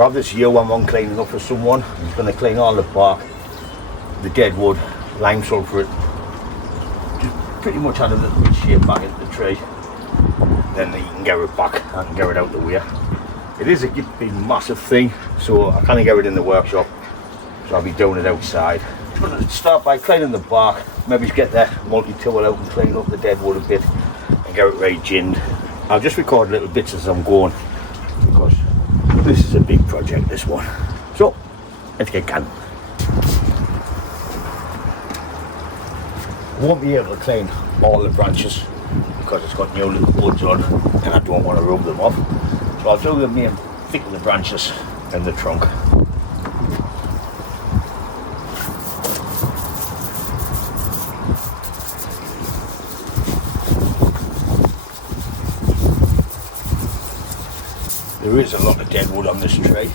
I have this yew I'm on cleaning up for someone. He's going to clean all the bark, the deadwood, lime sulphate, just pretty much add a little bit of shape back into the tree. Then you can get it back and get it out the way. It is a big massive thing, so I can't get it in the workshop, so I'll be doing it outside. I'm going to start by cleaning the bark, maybe get the multi-tool out and clean up the deadwood a bit and get it ready ginned. I'll just record little bits as I'm going because this is a big project, this one. So let's get going. I won't be able to clean all the branches because it's got new little buds on and I don't want to rub them off. So I'll do the main thick of the branches and the trunk. There is a lot of deadwood on this tree.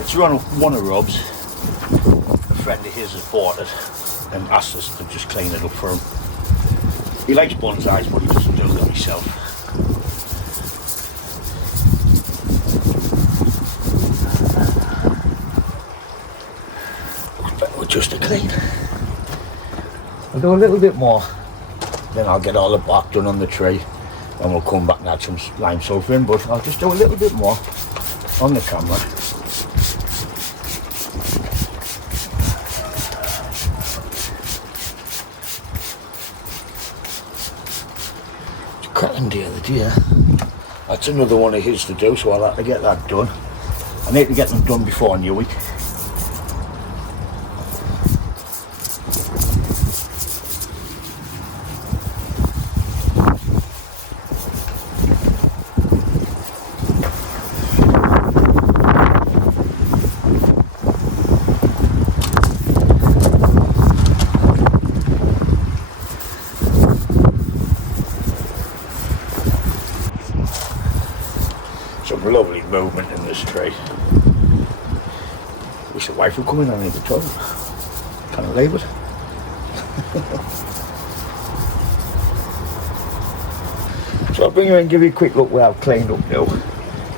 It's one of Rob's. A friend of his has bought it and asked us to just clean it up for him. He likes bonsais, but he doesn't do them himself. Just to clean. I'll do a little bit more, then I'll get all the bark done on the tree and we'll come back and add some lime sulphur in, but I'll just do a little bit more on the camera. It's a cracking deal, the deer. That's another one of his to do, so I'll have to get that done. I need to get them done before New Week. Some lovely movement in this tree. Wish the wife would come in on the toe. Can't believe it. So I'll bring you in and give you a quick look where I've cleaned up now.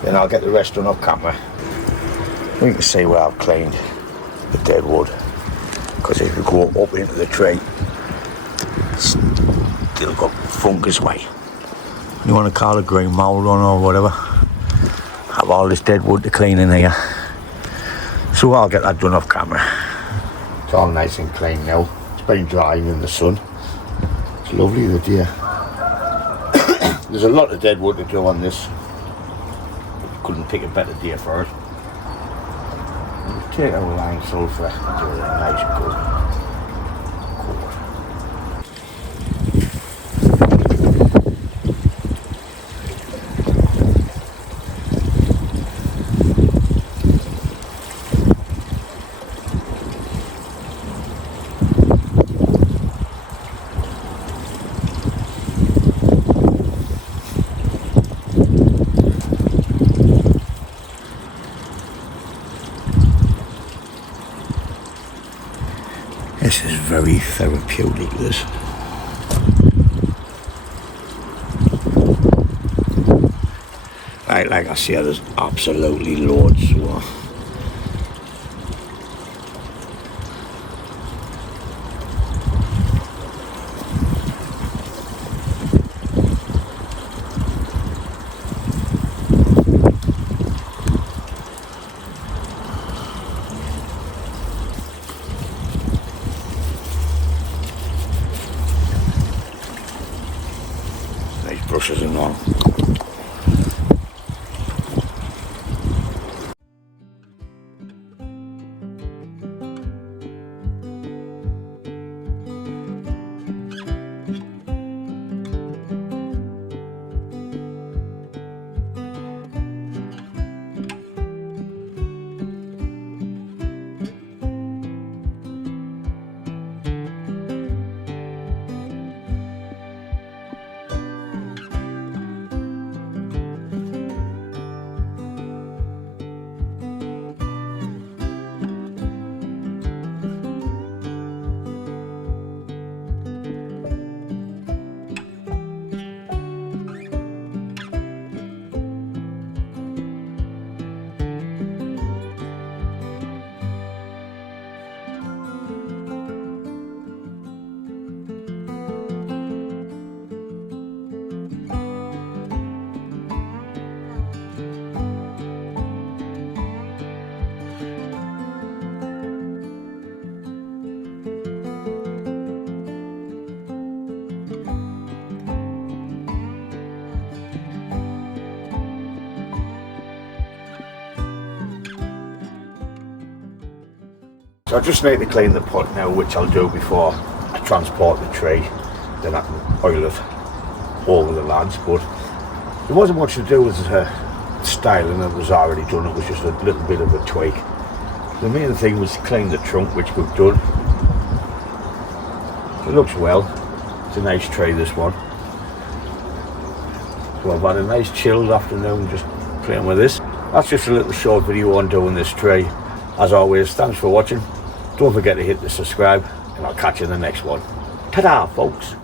Then I'll get the rest done off camera. You can see where I've cleaned the deadwood. Because if you go up into the tree, it's still got fungus way. You want to call it green mould on or whatever. Have all this deadwood to clean in here. So I'll get that done off camera. It's all nice and clean now. It's been drying in the sun. It's lovely, the deer. There's a lot of deadwood to do on this. Couldn't pick a better deer for it. We'll take our lime sulphur and do a nice good. This is very therapeutic, this. Like I said, there's absolutely loads. So nice brushes and all. So I just need to clean the pot now, which I'll do before I transport the tree. Then I can oil it over the lads. But there wasn't much to do with styling, it was already done. It was just a little bit of a tweak. The main thing was to clean the trunk, which we've done. It looks well. It's a nice tree, this one. So I've had a nice chilled afternoon just playing with this. That's just a little short video on doing this tree. As always, thanks for watching. Don't forget to hit the subscribe, and I'll catch you in the next one. Ta-da, folks.